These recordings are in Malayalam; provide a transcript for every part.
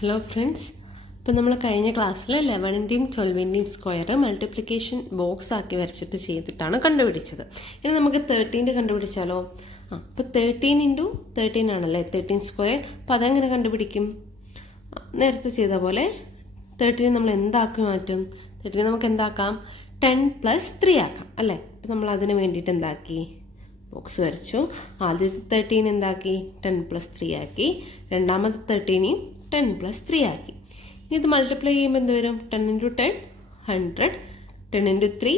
ഹലോ ഫ്രണ്ട്സ്, ഇപ്പോൾ നമ്മൾ കഴിഞ്ഞ ക്ലാസ്സിൽ 11ൻ്റെയും 12ൻ്റെയും സ്ക്വയർ മൾട്ടിപ്ലിക്കേഷൻ ബോക്സ് ആക്കി വരച്ചിട്ട് ചെയ്തിട്ടാണ് കണ്ടുപിടിച്ചത്. ഇനി നമുക്ക് 13 കണ്ടുപിടിച്ചാലോ? അപ്പോൾ 13 × 13 ആണല്ലേ 13 സ്ക്വയർ. അപ്പോൾ അതെങ്ങനെ കണ്ടുപിടിക്കും? നേരത്തെ ചെയ്ത പോലെ 13 നമ്മൾ എന്താക്കി മാറ്റും? 13 നമുക്ക് എന്താക്കാം? 10 + 3 ആക്കാം അല്ലേ? അപ്പോൾ നമ്മൾ അതിന് വേണ്ടിയിട്ട് എന്താക്കി? ബോക്സ് വരച്ചു. ആദ്യത്തെ 13 എന്താക്കി? 10 + 3 ആക്കി. രണ്ടാമത്തെ 13 10 + 3 ആക്കി. ഇനി ഇത് മൾട്ടിപ്ലൈ ചെയ്യുമ്പോൾ എന്ത് വരും? 10 × 10 100, 10 × 3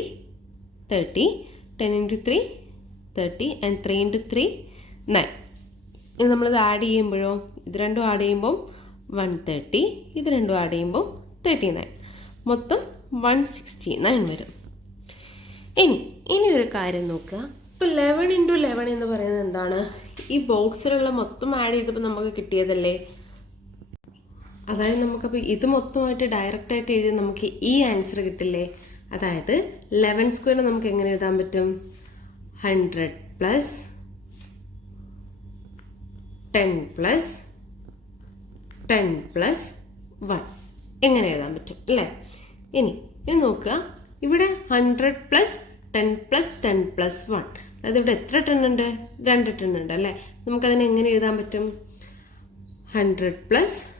30, 10 × 3 30 and 3 × 3 9. ഇനി നമ്മളിത് ആഡ് ചെയ്യുമ്പോഴോ, ഇത് രണ്ടും ആഡ് ചെയ്യുമ്പോൾ 130, ഇത് രണ്ടും ആഡ് ചെയ്യുമ്പോൾ 39, മൊത്തം 169 വരും. ഇനി ഒരു കാര്യം നോക്കുക. ഇപ്പോൾ 11 × 11 എന്ന് പറയുന്നത് എന്താണ്? ഈ ബോക്സിലുള്ള മൊത്തം ആഡ് ചെയ്തപ്പോൾ നമുക്ക് കിട്ടിയതല്ലേ? അതായത് നമുക്കപ്പോൾ ഇത് മൊത്തമായിട്ട് ഡയറക്റ്റായിട്ട് എഴുതി നമുക്ക് ഈ ആൻസർ കിട്ടില്ലേ? അതായത് 11 സ്ക്വയർ നമുക്ക് എങ്ങനെ എഴുതാൻ പറ്റും? 100 + 10 + 10 + 1 എങ്ങനെ എഴുതാൻ പറ്റും അല്ലേ? ഇനി നോക്കുക, ഇവിടെ 100 + 10 + 10 + 1, അതായത് ഇവിടെ എത്ര 10 ഉണ്ട്? 2 10 ഉണ്ട് അല്ലേ? നമുക്കതിനെ എങ്ങനെ എഴുതാൻ പറ്റും? 100 +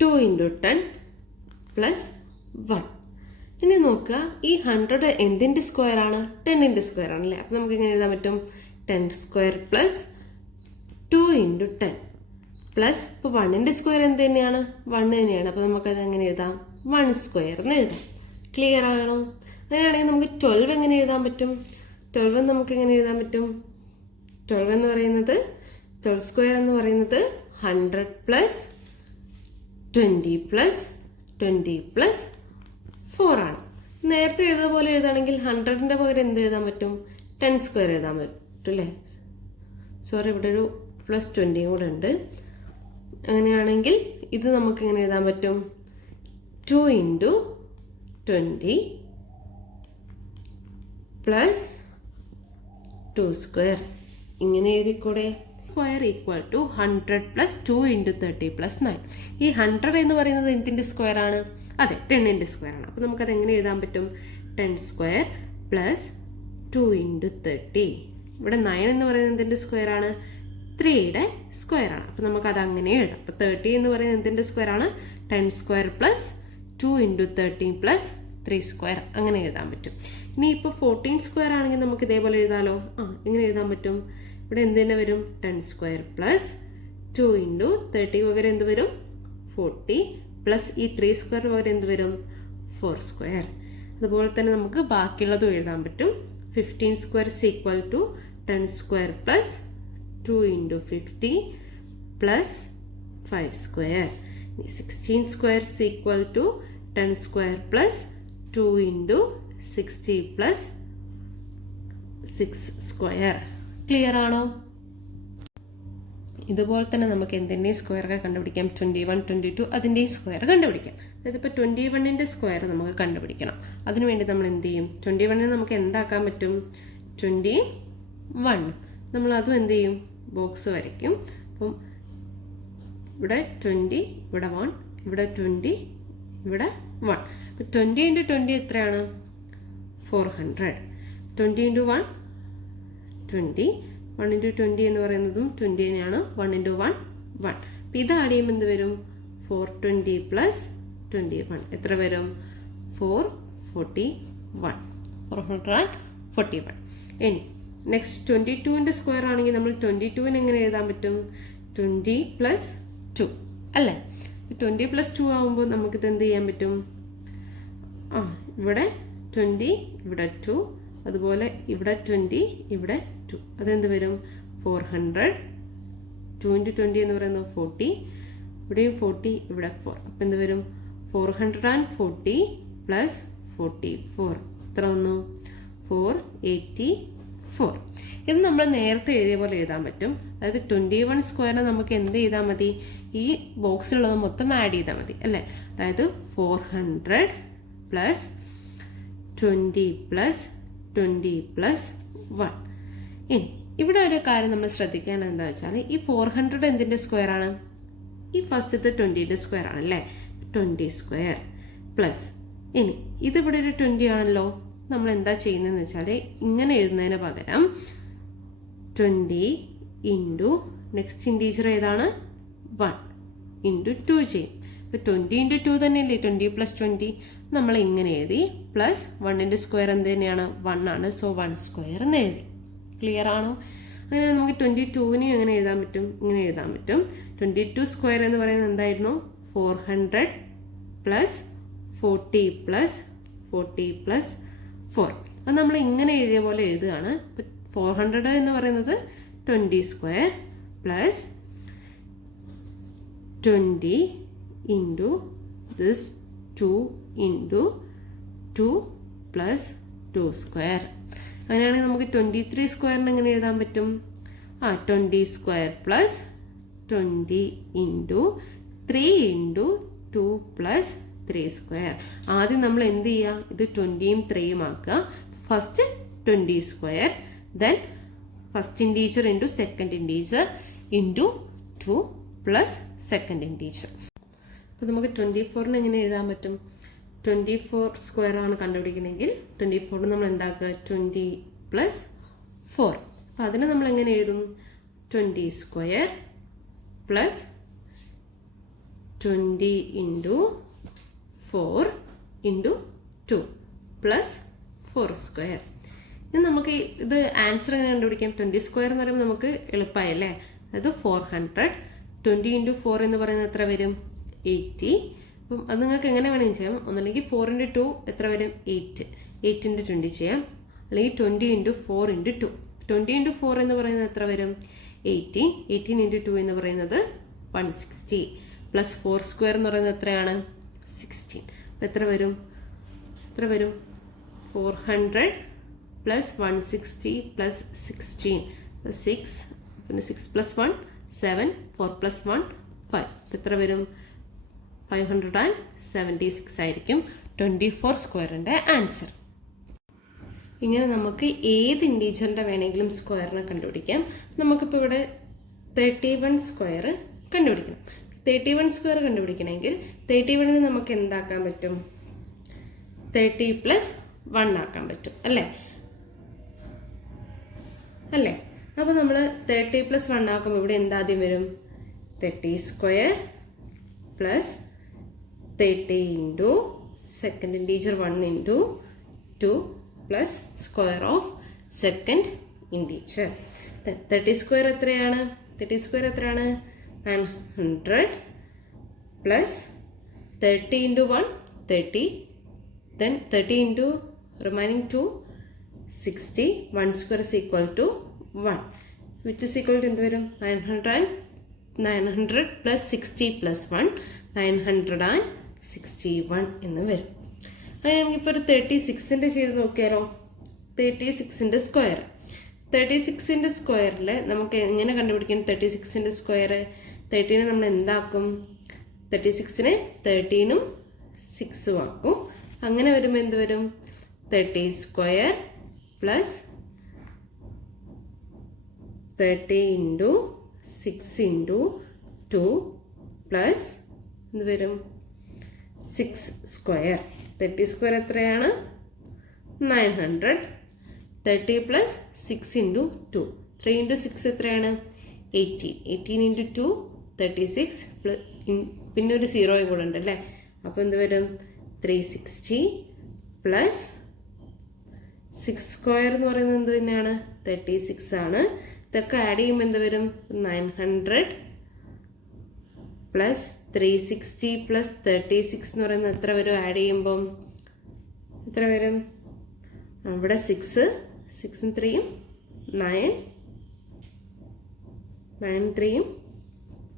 2 × 10 + 1. ഇനി നോക്കുക, ഈ 100 എന്തിൻ്റെ സ്ക്വയർ ആണ്? 10ൻ്റെ സ്ക്വയർ ആണല്ലേ? അപ്പം നമുക്ക് എങ്ങനെ എഴുതാൻ പറ്റും? 10 സ്ക്വയർ + 2 × 10 പ്ലസ്, ഇപ്പോൾ 1ൻ്റെ സ്ക്വയർ എന്ത് തന്നെയാണ്? 1 തന്നെയാണ്. അപ്പോൾ നമുക്കത് എങ്ങനെ എഴുതാം? 1 സ്ക്വയർ എന്ന് എഴുതാം. ക്ലിയർ ആകണം. അങ്ങനെയാണെങ്കിൽ നമുക്ക് 12 എങ്ങനെ എഴുതാൻ പറ്റും? 12 നമുക്ക് എങ്ങനെ എഴുതാൻ പറ്റും? 12 എന്ന് പറയുന്നത് 12 സ്ക്വയർ എന്ന് പറയുന്നത് 100 + 20 + 20 + 4 ആണ്. നേരത്തെ എഴുതുന്ന പോലെ എഴുതുകയാണെങ്കിൽ 100ൻ്റെ പകരം എന്ത് എഴുതാൻ പറ്റും? 10 സ്ക്വയർ എഴുതാൻ പറ്റും അല്ലേ? സോറി, ഇവിടെ ഒരു +20 കൂടെ ഉണ്ട്. അങ്ങനെയാണെങ്കിൽ ഇത് നമുക്ക് എങ്ങനെ എഴുതാൻ പറ്റും? 2 × 20 + 2 സ്ക്വയർ ഇങ്ങനെ എഴുതിക്കൂടെ? Square equal to 100 + 2 × 30 + 9. ഈ 100 എന്ന് പറയുന്നത് എന്തിൻ്റെ സ്ക്വയർ ആണ്? അതെ, 10ൻ്റെ സ്ക്വയർ ആണ്. അപ്പോൾ നമുക്കത് എങ്ങനെ എഴുതാൻ പറ്റും? 10 സ്ക്വയർ + 2 × 30. ഇവിടെ 9 എന്ന് പറയുന്നത് എന്തിൻ്റെ സ്ക്വയർ ആണ്? 3യുടെ സ്ക്വയർ ആണ്. അപ്പോൾ നമുക്കത് അങ്ങനെ എഴുതാം. അപ്പോൾ 30 എന്ന് പറയുന്നത് എന്തിൻ്റെ സ്ക്വയർ ആണ്? 10 സ്ക്വയർ + 2 × 30 + 3 സ്ക്വയർ അങ്ങനെ എഴുതാൻ പറ്റും. ഇനി ഇപ്പോൾ 14 സ്ക്വയർ ആണെങ്കിൽ നമുക്ക് ഇതേപോലെ എഴുതാലോ. എങ്ങനെ എഴുതാൻ പറ്റും? ഇവിടെ എന്ത് തന്നെ വരും? 10 സ്ക്വയർ + 2 × 30 പകരം എന്ത് വരും? 40 പ്ലസ് ഈ 3 സ്ക്വയർ പകരം എന്ത് വരും? 4 സ്ക്വയർ. അതുപോലെ തന്നെ നമുക്ക് ബാക്കിയുള്ളതും എഴുതാൻ പറ്റും. 15 square equal to 10 square + 2 × 50 + 5 square. 16 square equal to 10 square + 2 × 60 + 6 square. Clear ആണോ? ഇതുപോലെ തന്നെ നമുക്ക് എന്തിൻ്റെയും സ്ക്വയർ ഒക്കെ കണ്ടുപിടിക്കാം. 21, 22 അതിൻ്റെയും സ്ക്വയർ കണ്ടുപിടിക്കാം. അതായത് ഇപ്പോൾ 21ൻ്റെ സ്ക്വയർ നമുക്ക് കണ്ടുപിടിക്കണം. അതിനുവേണ്ടി നമ്മൾ എന്ത് ചെയ്യും? 21നെ നമുക്ക് എന്താക്കാൻ പറ്റും? 21 നമ്മൾ അതും എന്ത് ചെയ്യും? ബോക്സ് വരയ്ക്കും. അപ്പം ഇവിടെ 20, ഇവിടെ 1, ഇവിടെ 20, ഇവിടെ 1. അപ്പോൾ 20 × 20 എത്രയാണ്? 400. 20 × 1 20, 1 × 20 എന്ന് പറയുന്നതും 20 തന്നെയാണ്. 1 × 1 1. അപ്പോൾ ഇത് ആഡ് ചെയ്യുമ്പോൾ എന്ത് വരും? 420 + 21 എത്ര വരും? 441. 441. ഇനി നെക്സ്റ്റ് 22ൻ്റെ സ്ക്വയർ ആണെങ്കിൽ നമ്മൾ 22നെ എങ്ങനെ എഴുതാൻ പറ്റും? 20 + 2 അല്ലേ? 20 + 2 ആകുമ്പോൾ നമുക്കിത് എന്ത് ചെയ്യാൻ പറ്റും? ഇവിടെ 20, ഇവിടെ 2, അതുപോലെ ഇവിടെ 20, ഇവിടെ 2. അതെന്ത് വരും? 400. 2 × 20 എന്ന് പറയുന്നത് 40, ഇവിടെയും 40, ഇവിടെ 4. അപ്പം എന്ത് വരും? 440 + 44 എത്ര വന്നു? 484. ഇത് നമ്മൾ നേരത്തെ എഴുതിയ പോലെ എഴുതാൻ പറ്റും. അതായത് 21 സ്ക്വയറിന് നമുക്ക് എന്ത് ചെയ്താൽ മതി? ഈ ബോക്സിലുള്ളത് മൊത്തം ആഡ് ചെയ്താൽ മതി അല്ലേ? അതായത് 400 + 20 + 20 + 1. ഇനി ഇവിടെ ഒരു കാര്യം നമ്മൾ ശ്രദ്ധിക്കേണ്ടത് എന്താ വെച്ചാൽ, ഈ 400 എന്തിൻ്റെ സ്ക്വയർ ആണ്? ഈ ഫസ്റ്റത്തെ 20ൻ്റെ സ്ക്വയർ ആണല്ലേ, 20 സ്ക്വയർ പ്ലസ്, ഇനി ഇതിവിടെ ഒരു 20 ആണല്ലോ, നമ്മൾ എന്താ ചെയ്യുന്നതെന്ന് വെച്ചാൽ ഇങ്ങനെ എഴുതുന്നതിന് പകരം 20 ഇൻറ്റു നെക്സ്റ്റ് ഇൻറ്റീജർ ഏതാണ് 1 ഇൻറ്റു 2 ചെയ്യും. ഇപ്പോൾ 20 ഇൻറ്റു 2 തന്നെയല്ലേ 20 പ്ലസ് 20, നമ്മൾ ഇങ്ങനെ എഴുതി, പ്ലസ് 1ൻ്റെ സ്ക്വയർ എന്ത് തന്നെയാണ് 1 ആണ്, സോ 1 സ്ക്വയർ എന്ന് എഴുതി. ക്ലിയർ ആണോ? അങ്ങനെ നമുക്ക് 22നെയും എങ്ങനെ എഴുതാൻ പറ്റും, ഇങ്ങനെ എഴുതാൻ പറ്റും. 22 സ്ക്വയർ എന്ന് പറയുന്നത് എന്തായിരുന്നു 400 പ്ലസ് 40 പ്ലസ് 40 പ്ലസ് 4. അത് നമ്മൾ ഇങ്ങനെ എഴുതിയ പോലെ എഴുതുകയാണ്. 400 എന്ന് പറയുന്നത് 20 square plus 20 into this 2 into 2 plus 2 square. അങ്ങനെയാണെങ്കിൽ നമുക്ക് 23 സ്ക്വയറിന് എങ്ങനെ എഴുതാൻ പറ്റും, 20 square plus 20 into 3 into 2 plus 3 square. ആദ്യം നമ്മൾ എന്ത് ചെയ്യുക, ഇത് 20യും 3യും ആക്കുക. First 20 square, then first integer into second integer into 2 plus second integer. അപ്പോൾ നമുക്ക് 24ന് എങ്ങനെ എഴുതാൻ പറ്റും, 24 സ്ക്വയർ ആണ് കണ്ടുപിടിക്കണമെങ്കിൽ 24 നമ്മൾ എന്താക്കുക 20 പ്ലസ് 4. അപ്പോൾ അതിന് നമ്മൾ എങ്ങനെ എഴുതും, 20 square plus 20 into 4 into 2 plus 4 square. ഇനി നമുക്ക് ഇത് ആൻസർ എങ്ങനെ കണ്ടുപിടിക്കാം, 20 സ്ക്വയർ എന്ന് പറയുമ്പോൾ നമുക്ക് എളുപ്പമായല്ലേ, അതായത് 400. 20 ഇൻറ്റു 4 എന്ന് പറയുന്നത് എത്ര വരും 80. അപ്പം അത് നിങ്ങൾക്ക് എങ്ങനെ വേണമെങ്കിൽ ചെയ്യാം, ഒന്നല്ലെങ്കിൽ 4 ഇൻറ്റു 2 എത്ര വരും 8 ഇൻറ്റു 20 ചെയ്യാം, അല്ലെങ്കിൽ 20 ഇൻറ്റു 4 ഇൻറ്റു 2. 20 ഇൻറ്റു 4 എന്ന് പറയുന്നത് എത്ര വരും 18 ഇൻറ്റു 2 എന്ന് പറയുന്നത് 160 പ്ലസ് 4 സ്ക്വയർ എന്ന് പറയുന്നത് എത്രയാണ് 16. അപ്പോൾ എത്ര വരും 400 പ്ലസ് 160 പ്ലസ് 16 പ്ലസ് 6, പിന്നെ 6 പ്ലസ് 1 7, 4 പ്ലസ് 1 5. അപ്പോൾ എത്ര വരും 576 ആയിരിക്കും 24 സ്ക്വയറിൻ്റെ ആൻസർ. ഇങ്ങനെ നമുക്ക് ഏത് ഇൻറ്റീജറിൻ്റെ വേണമെങ്കിലും സ്ക്വയറിനെ കണ്ടുപിടിക്കാം. നമുക്കിപ്പോൾ ഇവിടെ 31 സ്ക്വയർ കണ്ടുപിടിക്കണം. 31 സ്ക്വയർ കണ്ടുപിടിക്കണമെങ്കിൽ 31ന് നമുക്ക് എന്താക്കാൻ പറ്റും, 30 പ്ലസ് 1 ആക്കാൻ പറ്റും അല്ലേ. അപ്പോൾ നമ്മൾ 30 പ്ലസ് 1 ആക്കുമ്പോൾ ഇവിടെ എന്താദ്യം വരും 30 square plus 30 into second integer 1 into 2 plus square of second integer. 30 square എത്രയാണ് 900 plus 30 into 1 30, then 30 into remaining 2 60. 1 square is equal to 1, which is equal to എന്ത് വരും 900 പ്ലസ് 60 പ്ലസ് 1 961 എന്ന് വരും. അങ്ങനെയാണെങ്കിൽ ഇപ്പോൾ ഒരു 36ൻ്റെ ചെയ്ത് നോക്കിയാലോ, 36ൻ്റെ സ്ക്വയർ. 36ൻ്റെ സ്ക്വയറിൽ നമുക്ക് എങ്ങനെ കണ്ടുപിടിക്കും 36ൻ്റെ സ്ക്വയർ. 30നെ നമ്മൾ എന്താക്കും, 36നെ 13ഉം 6ഉം ആക്കും. അങ്ങനെ വരുമ്പോൾ എന്ത് വരും 30 square plus 30 into 6 into 2 plus എന്ത് വരും 6 സ്ക്വയർ. 30 സ്ക്വയർ എത്രയാണ് 900. 30 പ്ലസ് 6 ഇൻറ്റു 2, 3 ഇൻറ്റു 6 എത്രയാണ് 18 ഇൻറ്റു 2 36 പ്ലസ് പിന്നെ ഒരു 0 കൂടെ ഉണ്ട് അല്ലേ. അപ്പോൾ എന്ത് വരും 360 പ്ലസ് 6 സ്ക്വയർ എന്ന് പറയുന്നത് എന്ത് തന്നെയാണ് 36 ആണ്. ഇതൊക്കെ ആഡ് ചെയ്യുമ്പോൾ എന്ത് വരും 900 പ്ലസ് 360 പ്ലസ് 36 എന്ന് പറയുന്നത് എത്ര വരും, ആഡ് ചെയ്യുമ്പം എത്ര വരും, ഇവിടെ 6ഉം 3ഉം 9, 9 3ഉം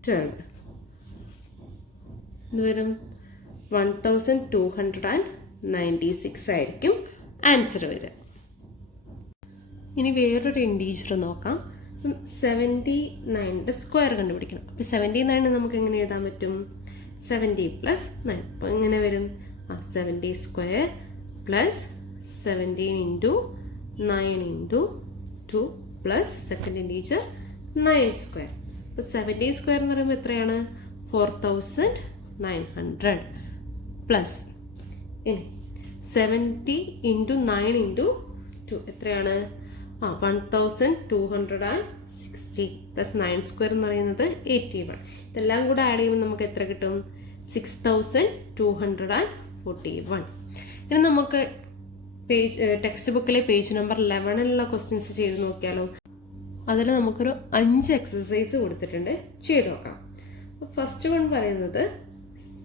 12 ഇത് വരും 1296 ആയിരിക്കും ആൻസർ വരിക. ഇനി വേറൊരു ഇൻറ്റീജർ നോക്കാം. 79ൻ്റെ സ്ക്വയർ കണ്ടുപിടിക്കണം. അപ്പോൾ 79 നമുക്ക് എങ്ങനെ എഴുതാൻ പറ്റും 70 പ്ലസ് 9. അപ്പോൾ എങ്ങനെ വരും 70 square plus 17 into 9 into 2 plus second integer 9 square. അപ്പോൾ 70 സ്ക്വയർ എന്ന് പറയുമ്പോൾ എത്രയാണ് 4900 പ്ലസ് ഇനി 70 ഇൻറ്റു 9 ഇൻറ്റു 2 എത്രയാണ്? 1260 പ്ലസ് 9 സ്ക്വയർ എന്ന് പറയുന്നത് 81. ഇതെല്ലാം കൂടെ ആഡ് ചെയ്യുമ്പോൾ നമുക്ക് എത്ര കിട്ടും? 6241. ഇനി നമുക്ക് ടെക്സ്റ്റ് ബുക്കിലെ പേജ് നമ്പർ 11 ക്വസ്റ്റ്യൻസ് ചെയ്ത് നോക്കിയാലോ. അതിൽ നമുക്കൊരു 5 എക്സസൈസ് കൊടുത്തിട്ടുണ്ട്, ചെയ്ത് നോക്കാം. ഫസ്റ്റ് വൺ പറയുന്നത്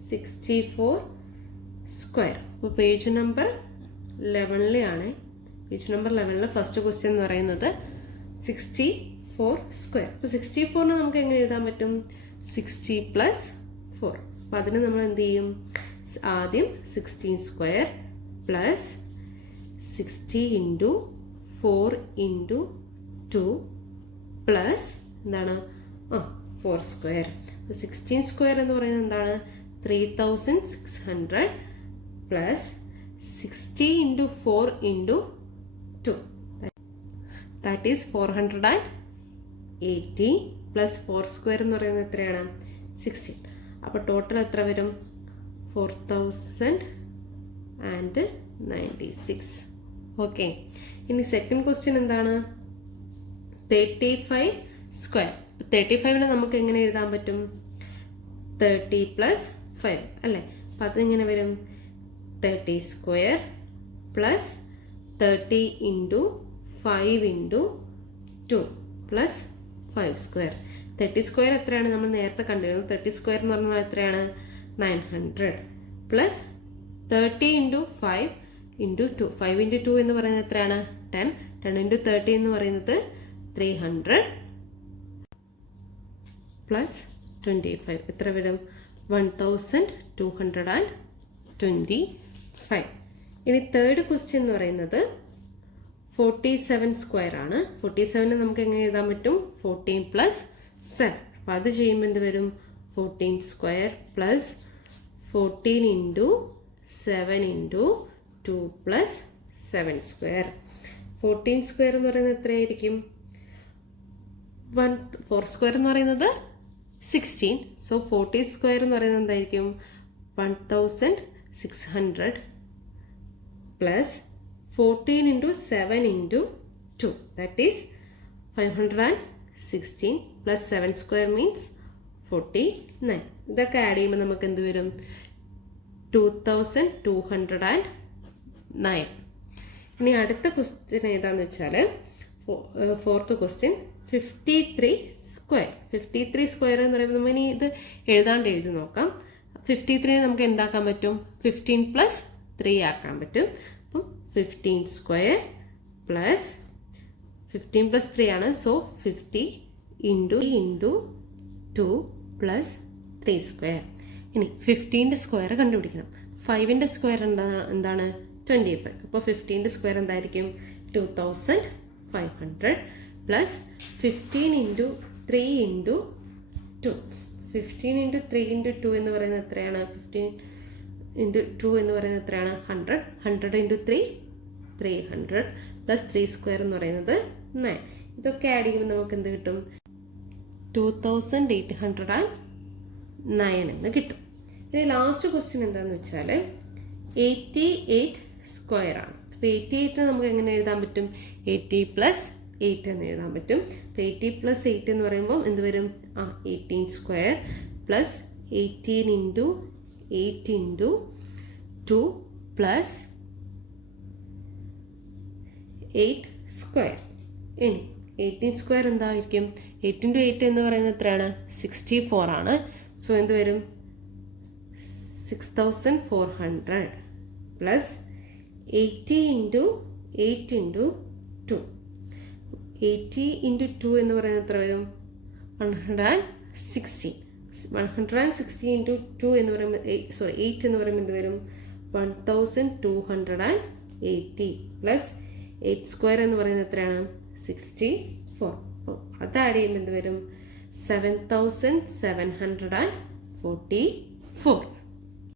64 സ്ക്വയർ. അപ്പോൾ page number 11 page number 11 first question എന്ന് പറയുന്നത് 64 സ്ക്വയർ. അപ്പോൾ 64 നമുക്ക് എങ്ങനെ എഴുതാൻ പറ്റും? 60 പ്ലസ് 4. അപ്പോൾ അതിന് നമ്മൾ എന്ത് ചെയ്യും? ആദ്യം 16 square plus 60 into 4 into 2 plus എന്താണ്? 4 സ്ക്വയർ. 16 സ്ക്വയർ എന്ന് പറയുന്നത് എന്താണ്? 3600 plus 60 into 4 into 2 that is 480 plus 4 square എന്ന് പറയുന്നത് എത്രയാണ്? 16. അപ്പോൾ ടോട്ടൽ എത്ര വരും? 4096. ഓക്കെ. ഇനി സെക്കൻഡ് ക്വസ്റ്റ്യൻ എന്താണ്? 35 സ്ക്വയർ. 35നെ നമുക്ക് എങ്ങനെ എഴുതാൻ പറ്റും? 30 പ്ലസ് 5 അല്ലേ? അപ്പം അതിങ്ങനെ വരും 30 square plus 30 into 5 into 2 plus 5 square. 30 square എത്രയാണ്? നമ്മൾ നേരത്തെ കണ്ടിരുന്നു. 30 സ്ക്വയർ എന്ന് പറഞ്ഞാൽ എത്രയാണ്? 900 പ്ലസ് 30 ഇൻറ്റു 5 ഇൻറ്റു 2. 5 ഇൻറ്റു 2 എന്ന് പറയുന്നത് എത്രയാണ്? 10. 10 ഇൻറ്റു 30 എന്ന് പറയുന്നത് 300 പ്ലസ് 25 എത്ര വരും? 1225. ഇനി തേർഡ് ക്വസ്റ്റ്യൻ എന്ന് പറയുന്നത് 47 സ്ക്വയർ ആണ്. 47 നമുക്ക് എങ്ങനെ എഴുതാൻ പറ്റും? 14 പ്ലസ് 7. അപ്പം അത് ചെയ്യുമ്പോൾ എന്ത് വരും? 14 square plus 14 into 7 into 2 plus 7 square. 14 square എന്ന് പറയുന്നത് എത്രയായിരിക്കും? 4 സ്ക്വയർ എന്ന് പറയുന്നത് 16. സോ 40 സ്ക്വയർ എന്ന് പറയുന്നത് എന്തായിരിക്കും? 1600 plus 14 into 7 into 2 that is 516 plus 7 square means 49. ഇതൊക്കെ ആഡ് ചെയ്യുമ്പോൾ നമുക്ക് എന്ത് വരും? 2209. ഇനി അടുത്ത ക്വസ്റ്റ്യൻ ഏതാന്ന് വെച്ചാൽ ഫോർത്ത് ക്വസ്റ്റ്യൻ 53 സ്ക്വയർ. 53 സ്ക്വയർ എന്ന് പറയുമ്പോൾ നമ്മൾ ഇനി ഇത് എഴുതാണ്ട് എഴുതി നോക്കാം. 53 നമുക്ക് എന്താക്കാൻ പറ്റും? 15 പ്ലസ് 3 ആക്കാൻ പറ്റും. അപ്പം 15 സ്ക്വയർ പ്ലസ് 15 പ്ലസ് 3 ആണ്. So 50 into 2 plus 3 square. ഇനി 15ൻ്റെ സ്ക്വയർ കണ്ടുപിടിക്കണം. 5ൻ്റെ സ്ക്വയർ എന്താണ്? 25. അപ്പോൾ 15ൻ്റെ സ്ക്വയർ എന്തായിരിക്കും? 2500 plus 15 into 3 into 2. 15 into 3 into 2 എന്ന് പറയുന്നത് എത്രയാണ്? 15 ഇൻറ്റു 2 എന്ന് പറയുന്നത് എത്രയാണ്? 100. 100 ഇൻറ്റു 3 300 പ്ലസ് 3 സ്ക്വയർ എന്ന് പറയുന്നത് 9. ഇതൊക്കെ ആഡ് ചെയ്യുമ്പോൾ നമുക്ക് എന്ത് കിട്ടും? 2809 എന്ന് കിട്ടും. ഇനി ലാസ്റ്റ് ക്വസ്റ്റ്യൻ എന്താണെന്ന് വെച്ചാൽ 88 സ്ക്വയർ ആണ്. അപ്പോൾ 88 നമുക്ക് എങ്ങനെ എഴുതാൻ പറ്റും? 80 പ്ലസ് 8 എന്ന് എഴുതാൻ പറ്റും. അപ്പോൾ 80 പ്ലസ് 8 എന്ന് പറയുമ്പോൾ എന്ത് വരും? 18 square plus 18 into 8 into 2 plus 8 square. ഇനി 18 സ്ക്വയർ എന്തായിരിക്കും? 8 ഇൻറ്റു 8 എന്ന് പറയുന്നത് എത്രയാണ്? 64 ആണ്. സോ എന്ത് വരും? 6400 പ്ലസ് 80 ഇൻറ്റു 8 ഇൻറ്റു 2. 80 ഇൻറ്റു 2 എന്ന് പറയുന്നത് എത്ര വരും? 160. 160 ഇൻറ്റു 2 എന്ന് പറയുമ്പോൾ 8 എന്ന് പറയുമ്പോൾ എന്ത് വരും? 1280 പ്ലസ് 8 സ്ക്വയർ എന്ന് പറയുന്നത് എത്രയാണ്? 64. അപ്പോൾ അത് ആഡ് ചെയ്യുമ്പോൾ എന്ത് വരും? 7744.